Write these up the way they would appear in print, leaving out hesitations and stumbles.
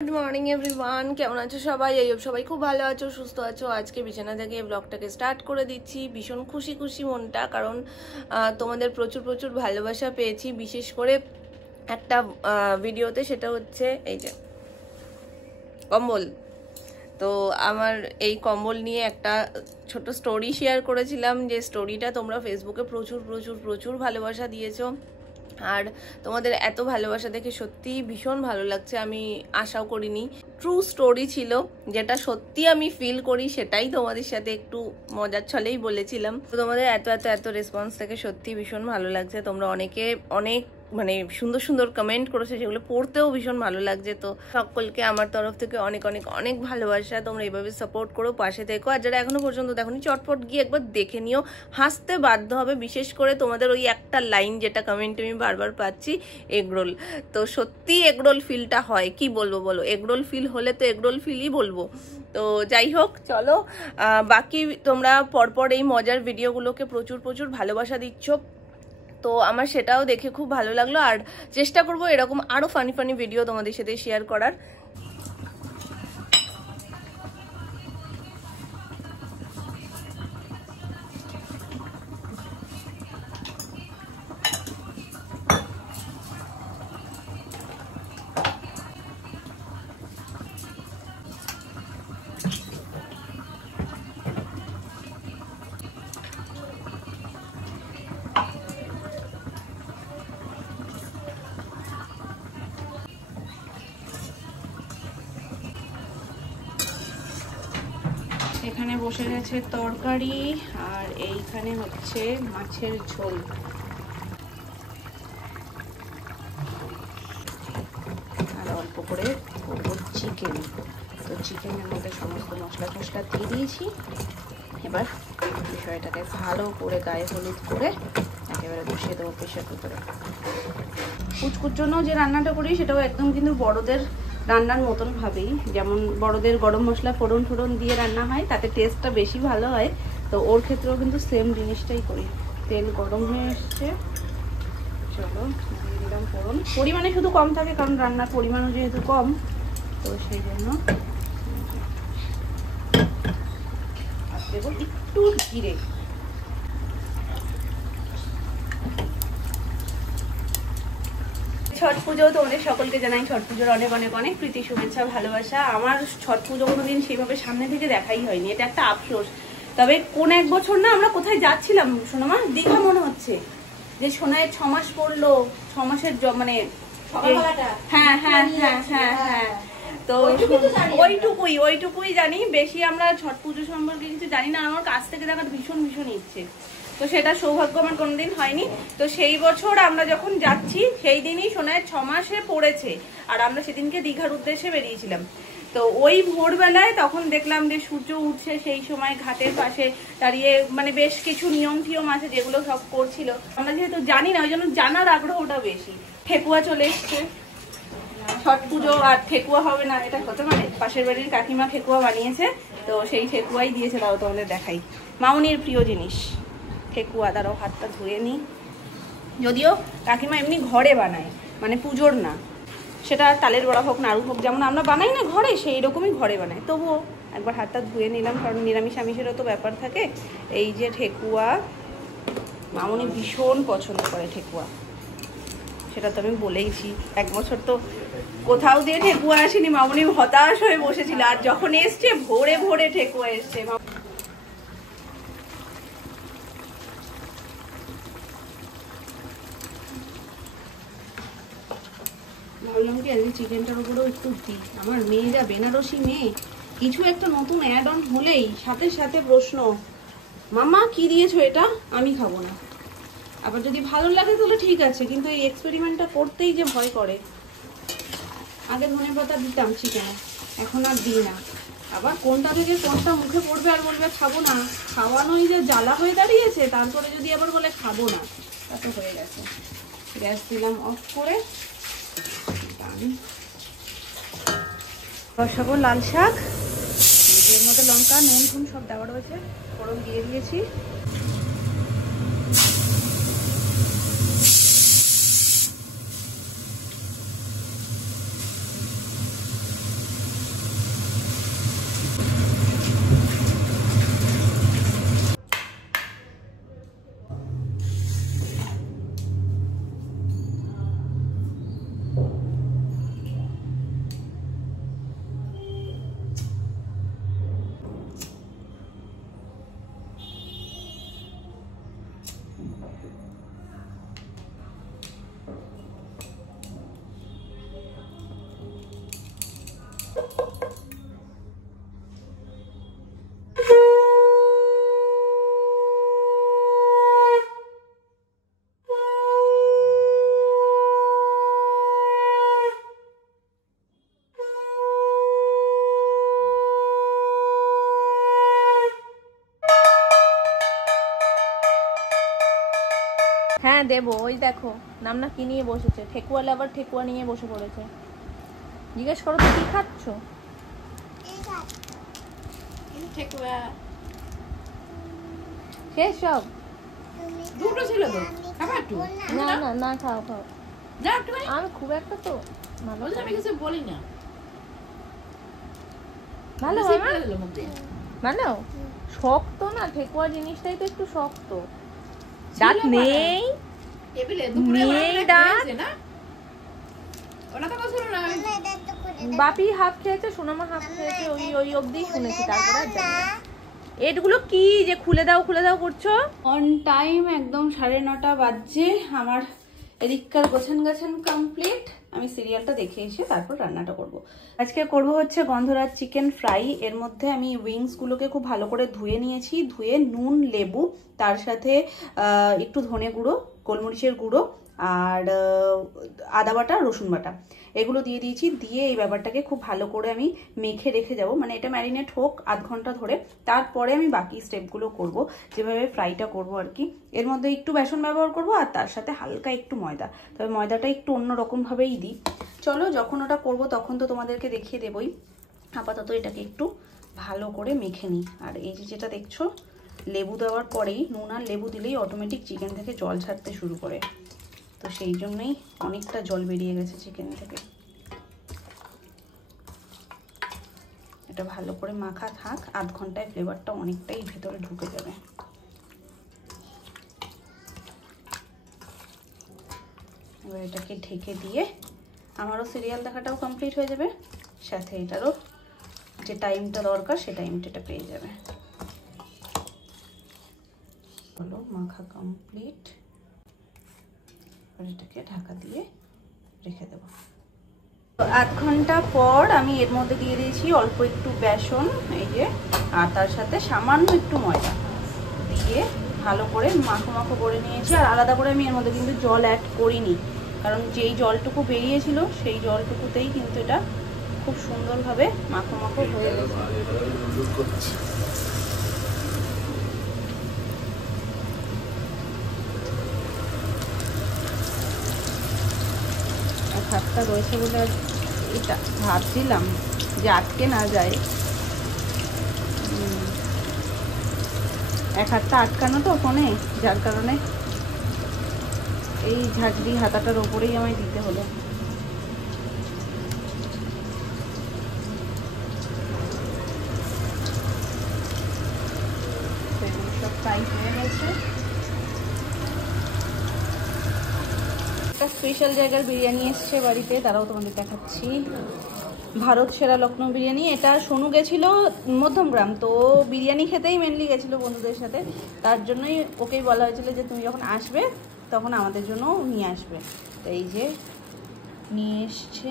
Good morning everyone, কেমন আছো সবাই? এই সবাই খুব ভালো আছো, সুস্থ আছো। আজকে বিছানা থেকে ব্লগটাকে স্টার্ট করে দিচ্ছি। ভীষণ খুশি খুশি মনটা, কারণ তোমাদের প্রচুর প্রচুর ভালোবাসা পেয়েছি, বিশেষ করে একটা ভিডিওতে। সেটা হচ্ছে এই যে কম্বল। তো আমার এই কম্বল নিয়ে একটা ছোট স্টোরি শেয়ার করেছিলাম, যে স্টোরিটা তোমরা ফেসবুকে প্রচুর প্রচুর প্রচুর ভালোবাসা দিয়েছো। আর তোমাদের এত ভালোবাসা দেখে সত্যি ভীষণ ভালো লাগছে। আমি আশাও করিনি। ট্রু স্টোরি ছিল, যেটা সত্যি আমি ফিল করি, সেটাই তোমাদের সাথে একটু মজার ছলেই বলেছিলাম। তো তোমাদের এত এত এত রেসপন্স থেকে সত্যি ভীষণ ভালো লাগছে। তোমরা অনেকে অনেক সুন্দর সুন্দর কমেন্ট করেছে, যেগুলো পড়তেও ভীষণ ভালো লাগছে। তো সকলকে আমার তরফ থেকে অনেক অনেক অনেক ভালোবাসা। তোমরা এইভাবে সাপোর্ট করো, পাশে থেকো। আর যারা এখনো পর্যন্ত দেখোনি, চটপট গিয়ে একবার দেখে নিও, হাসতে বাধ্য হবে। বিশেষ করে তোমাদের ওই একটা লাইন যেটা কমেন্টে আমি বারবার পাচ্ছি, এগরোল। তো সত্যি এগরোল ফিলটা হয়, কি বলবো বলো? এগরোল ফিল হলে তো এগরোল ফিলই বলবো। তো যাই হোক, চলো বাকি তোমরা পরপর এই মজার ভিডিওগুলোকে প্রচুর প্রচুর ভালোবাসা দিচ্ছ, তো আমার সেটাও দেখে খুব ভালো লাগলো। আর চেষ্টা করবো এরকম আরো ফানি ফানি ভিডিও তোমাদের সাথে শেয়ার করার। এখানে বসে গেছে তরকারি, আর এইখানে হচ্ছে মাছের ঝোল। আর অল্প করে চিকেন। তো চিকেনের মধ্যে সমস্ত মশলা টশলা দিয়ে দিয়েছি। এবার বিষয়টাকে ভালো করে গায়ে হলুদ করে একেবারে বসিয়ে দেবো প্রেশার কুকারে। কুচকুর জন্য যে রান্নাটা করি, সেটাও একদম কিন্তু বড়দের রান্নার মতন ভাবেই, যেমন বড়দের গরম মশলা ফোড়ন টোড়ন দিয়ে রান্না হয়, তাতে টেস্টটা বেশি ভালো হয়। তো ওর ক্ষেত্রেও কিন্তু সেম জিনিসটাই করি। তেল গরম হয়ে এসছে, চলো দিয়ে দিলাম ফোড়ন। পরিমাণে শুধু কম থাকে, কারণ রান্নার পরিমাণও যেহেতু কম, তো সেই জন্য। আর দেবো একটু জিরে। ছট পুজো তোমাদের সকলকে জানাই ছট পুজোর অনেক অনেক অনেক প্রীতি, শুভেচ্ছা, ভালোবাসা। আমার ছট পুজো কোনোদিন সেইভাবে সামনে থেকে দেখাই হয়নি, এটা একটা আফসোস। তবে কোন এক বছর না আমরা কোথায় যাচ্ছিলাম সোনামা, দীঘা মনে হচ্ছে, যে সোনায়ের 6 মাস পড়লো, 6 মাসের মানে হ্যাঁ হ্যাঁ হ্যাঁ হ্যাঁ হ্যাঁ। তো ওইটুকুই জানি, বেশি আমরা ছট পুজো সম্পর্কে কিছু জানি না। আমার কাছ থেকে দেখার ভীষণ ভীষণ ইচ্ছে, তো সেটা সৌভাগ্য আমার কোনোদিন হয়নি। তো সেই বছর আমরা যখন যাচ্ছি, সেই দিনই সোনায় 6 মাসে পড়েছে, আর আমরা সেদিনকে দীঘার উদ্দেশ্যে বেরিয়েছিলাম। তো ওই ভোরবেলায় তখন দেখলাম যে সূর্য উঠছে, সেই সময় ঘাটের পাশে দাঁড়িয়ে বেশ কিছু নিয়ম টিয়ম আছে, যেগুলো সব করছিল। আমরা যেহেতু জানি না, ওই জন্য জানার আগ্রহটা বেশি। ঠেকুয়া চলে এসছে, ছট পুজো আর ঠেকুয়া হবে না এটা হতে পারে? পাশের বাড়ির কাকিমা ঠেকুয়া বানিয়েছে, তো সেই ঠেকুয়াই দিয়েছে। তাও তোমাদের দেখাই, মামুনির প্রিয় জিনিস ঠেকুয়া। তারাও হাতটা ধুয়ে নিই। যদিও কাকিমা এমনি ঘরে বানায়, পুজোর না, সেটা তালের বড়া হোক নাড়ু হোক, যেমন আমরা বানাই না ঘরে, সেই রকমই ঘরে বানায়। তবুও একবার হাতটা ধুয়ে নিলাম, কারণ নিরামিষ আমিষেরও তো ব্যাপার থাকে। এই যে ঠেকুয়া, মামুনি ভীষণ পছন্দ করে ঠেকুয়া, সেটা তো আমি বলেইছি। এক বছর তো কোথাও দিয়ে ঠেকুয়া আসেনি, মামুনি হতাশ হয়ে বসেছিল। আর যখন এসছে, ভোরে ভোরে ঠেকুয়া এসছে। ভাবলাম কি আজকে চিকেনটার উপরেও একটু দিই। আমার মেয়ে যা বেনারসি মেয়ে, কিছু একটা নতুন অ্যাড অন হলেই সাথে সাথে প্রশ্ন, মামা কি দিয়েছো এটা, আমি খাবো না। আবার যদি ভালো লাগে তাহলে ঠিক আছে, কিন্তু এই এক্সপেরিমেন্টটা করতেই যে ভয় করে। আগে ধনেপাতা দিতাম চিকেনে, এখন আর দিই না। আবার কোনটা থেকে কোনটা মুখে পড়বে আর বলবে খাবো না, খাওয়ানোই যে জ্বালা হয়ে দাঁড়িয়েছে। তারপরে যদি আবার বলে খাবো না, তা তো হয়ে গেছে। গ্যাস দিলাম অফ করে, বসাবো লাল শাক। এর মধ্যে লঙ্কা নুন ফুন সব দেওয়া রয়েছে, ফোড়ন দিয়ে দিয়েছি। দেবো, ওই দেখো নামনা কি নিয়ে বসেছে, ঠেকুয়ালে আবার ঠেকুয়া নিয়ে বসে পড়েছে। জিজ্ঞেস করো তো কি খাচ্ছ? শেষ সব? দুটো ছিল তো, খাবার একটু না না না, খাও খাও। যা একটু আমি খুব একটা তো আমি কিছু বলি না। ভালো হয় না? ভালো শক্ত না, ঠেকুয়া জিনিসটাই তো একটু শক্ত। দাঁত নেই, টেবিলে দুপুরে নেই দাঁত। না ওনা তো বসলো না। বাপি হাফ খেয়েছে, সোনামা হাফ খেয়েছে, ওই ওই অবধি শুনেছি, তারপরে আর জানি না। এগুলো কি যে খুলে দাও করছো? অন টাইম একদম 9:30 বাজছে। আমার এদিককার গোছান কমপ্লিট। আমি সিরিয়ালটা দেখে এসে তারপর রান্নাটা করব। আজকে করব হচ্ছে গন্ধরাজ চিকেন ফ্রাই। এর মধ্যে আমি উইংসগুলোকে খুব ভালো করে ধুয়ে নিয়েছি, ধুয়ে নুন, লেবু, তার সাথে একটু ধনে গুঁড়ো, গোলমরিচের গুঁড়ো আর আদা বাটা, রসুন বাটা এগুলো দিয়ে দিয়েছি। দিয়ে এই ব্যাপারটাকে খুব ভালো করে আমি মেখে রেখে যাব, মানে এটা ম্যারিনেট হোক আধ ঘন্টা ধরে। তারপরে আমি বাকি স্টেপগুলো করব, যেভাবে ফ্রাইটা করব আর কি। এর মধ্যে একটু বেসন ব্যবহার করব আর তার সাথে হালকা একটু ময়দা, তবে ময়দাটা একটু অন্যরকমভাবেই দিই। চলো যখন ওটা করব তখন তো তোমাদেরকে দেখিয়ে দেবই। আপাতত এটাকে একটু ভালো করে মেখে নিই। আর এই যে যেটা দেখছো, লেবু দেওয়ার পরেই, নুন আর লেবু দিলেই অটোমেটিক চিকেন থেকে জল ছাড়তে শুরু করে, তো সেই জন্যই অনেকটা জল বেরিয়ে গেছে চিকেন থেকে। এটা ভালো করে মাখা থাক, আধ ঘন্টায় ফ্লেভারটা অনেকটাই ভেতরে ঢুকে যাবে। এবার এটাকে ঢেকে দিয়ে আমারও সিরিয়াল দেখাটাও কমপ্লিট হয়ে যাবে, সাথে এটারও যে টাইমটা দরকার সে টাইমটা এটা পেয়ে যাবে। হলো মাখা কমপ্লিট, এটাকে ঢাকা দিয়ে রেখে দেব। আধ ঘন্টা পর আমি এর মধ্যে দিয়ে দিয়েছি অল্প একটু বেসন, এই যে, আর তার সাথে সামান্য একটু ময়দা দিয়ে ভালো করে মাখো মাখো করে নিয়েছি। আর আলাদা করে আমি এর মধ্যে কিন্তু জল অ্যাড করিনি, কারণ যেই জলটুকু বেরিয়েছিল সেই জলটুকুতেই কিন্তু এটা খুব সুন্দরভাবে মাখো মাখো হয়ে গেছে। হাতটা রয়েছে বলে এটা ভাবছিলাম যে আটকে না যায়। এক হাতটা আটকানো তো ফোনে, যার কারণে এই ঝাঁঝরি হাতাটার ওপরেই আমায় দিতে হলো। সব ফ্রাই হয়ে গেছে। একটা স্পেশাল জায়গার বিরিয়ানি এসছে বাড়িতে, তারাও তোমাদের দেখাচ্ছি। ভারত সেরা লখনৌ বিরিয়ানি। এটা সোনু গেছিল মধ্যমগ্রাম, তো বিরিয়ানি খেতেই মেনলি গেছিলো বন্ধুদের সাথে, তার জন্যই ওকেই বলা হয়েছিল যে তুমি যখন আসবে তখন আমাদের জন্য নিয়ে আসবে। তো এই যে নিয়ে এসছে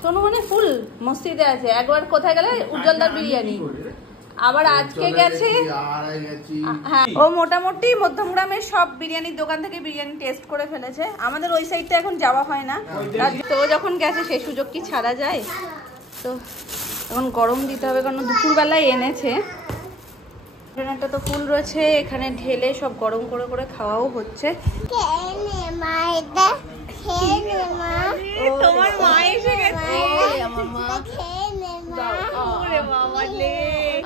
সোনু, মানে ফুল মস্তিতে আছে। একবার কোথায় গেলে উজ্জ্বলদার বিরিয়ানি, আবার আজকে গেছে। হ্যাঁ, ও মোটামুটি মধ্যমগ্রামের সব বিরিয়ানির দোকান থেকে বিরিয়ানি টেস্ট করে ফেলেছে। আমাদের ওই সাইডটা এখন যাওয়া হয় না, তো যখন গেছে সেই সুযোগ কি ছাড়া যায়। তো এখন গরম দিতে হবে, কারণ দুপুরবেলায় এনেছে। কন্টেনারটা তো ফুল রয়েছে, এখানে ঢেলে সব গরম করে করে খাওয়াও হচ্ছে। তোমার মা এসে গেছে,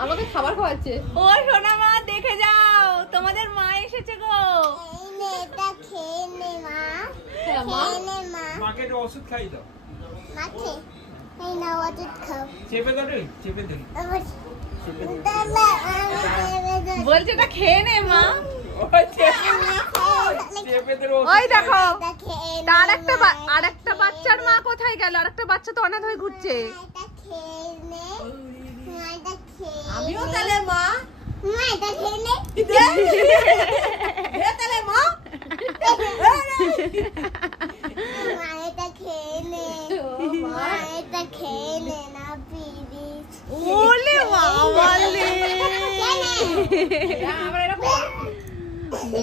আমাকে খাবার খাওয়াচ্ছে। ও সোনা মা, দেখে যাও তোমাদের মা এসেছে গো। মাকে একটু ওষুধ খাই দাও। চেপে ধরে বলছে এটা খেয়ে নে মা। ওই দেখো, তার আরেকটা বাচ্চার মা কোথায় গেল? আরেকটা বাচ্চা তো অনাথ হয়ে ঘুরছে। আমিও তাহলে মা, এটা খেয়ে নে। তাহলে মা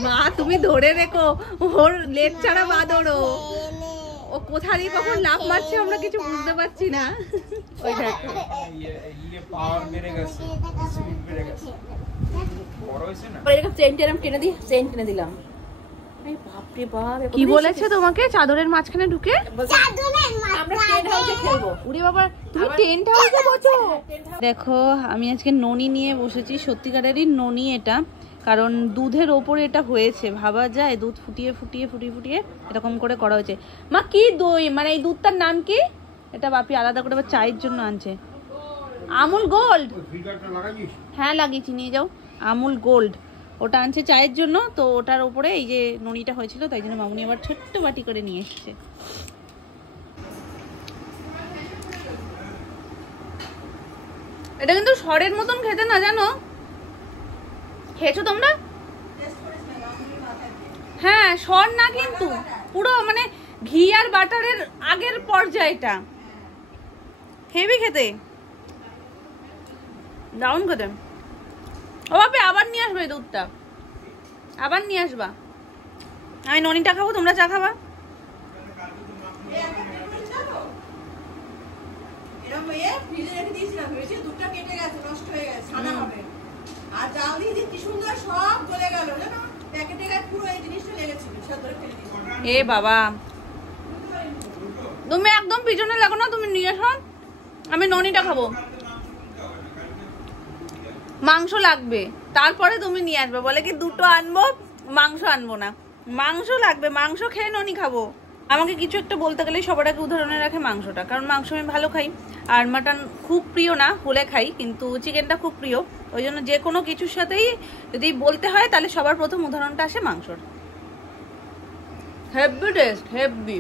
মা তুমি ধরে রেখো, ওর লেট ছাড়া মা ধরো। ও কোথায় কখন লাফ মারছে আমরা কিছু বুঝতে পারছি না। ওই দেখো পাওয়ার বেড়ে গেছে, স্পিড বেড়ে গেছে, বড় হয়েছে না। এরকম চেন টেনে টেনে দিই, চেন টেনে দিলাম। বাপরে বাপ, কি বলেছে তোমাকে চাদরের মাঝখানে ঢুকে? আমরা টেন্ট হাউসে খেলবো। উড়ে বাবা, তুমি টেন্ট হাউসে বসো? দেখো আমি আজকে ননি নিয়ে বসেছি, সত্যিকারেরই ননি এটা, কারণ দুধের ওপরে এটা হয়েছে, ভাবা যায় দুধ ফুটিয়ে ফুটিয়ে ফুটিয়ে ফুটিয়ে এরকম করে করা হয়েছে। মা কি দই, মানে এই দুধটার নাম কি? এটা বাপি আলাদা করে আবার চায়ের জন্য আনছে। আমুল গোল্ড, হ্যাঁ লাগিয়েছি, নিয়ে যাও। আমুল গোল্ড ওটা আনছে চায়ের জন্য, তো ওটার উপরে এই যে ননিটা হয়েছিল, তাই জন্য মামুনি আবার ছোট্ট বাটি করে নিয়ে এসেছে। এটা কিন্তু সরের মতন খেতে না, জানো? খেয়েছো তোমরা? হ্যাঁ, সর না কিন্তু পুরো মানে ঘি আর বাটারের আগের পর্যায়টা, হেভি খেতে, দারুণ খেতে। ও বাপে আবার নিয়ে আসবে দুধটা, আবার নিয়ে আসবা। আমি ননিটা খাবো, তোমরা চা খাবা। এ বাবা, তুমি একদম পিছনে লাগো না, তুমি নিয়ে এসো, আমি ননিটা খাবো। মাংস লাগবে, তারপরে তুমি নিয়ে আসবে। বলে কি দুটো আনবো, মাংস আনবো না। মাংস লাগবে, মাংস খেয়ে ননি খাবো। আমাকে কিছু একটা বলতে গেলে সবার আগে উদাহরণে রাখে মাংসটা, কারণ মাংস আমি ভালো খাই, আর মাটন খুব প্রিয় না হলে খাই, কিন্তু চিকেনটা খুব প্রিয়। ওই জন্য যে কোনো কিছুর সাথেই যদি বলতে হয় তাহলে সবার প্রথম উদাহরণটা আসে মাংসর। Heavy taste, heavy.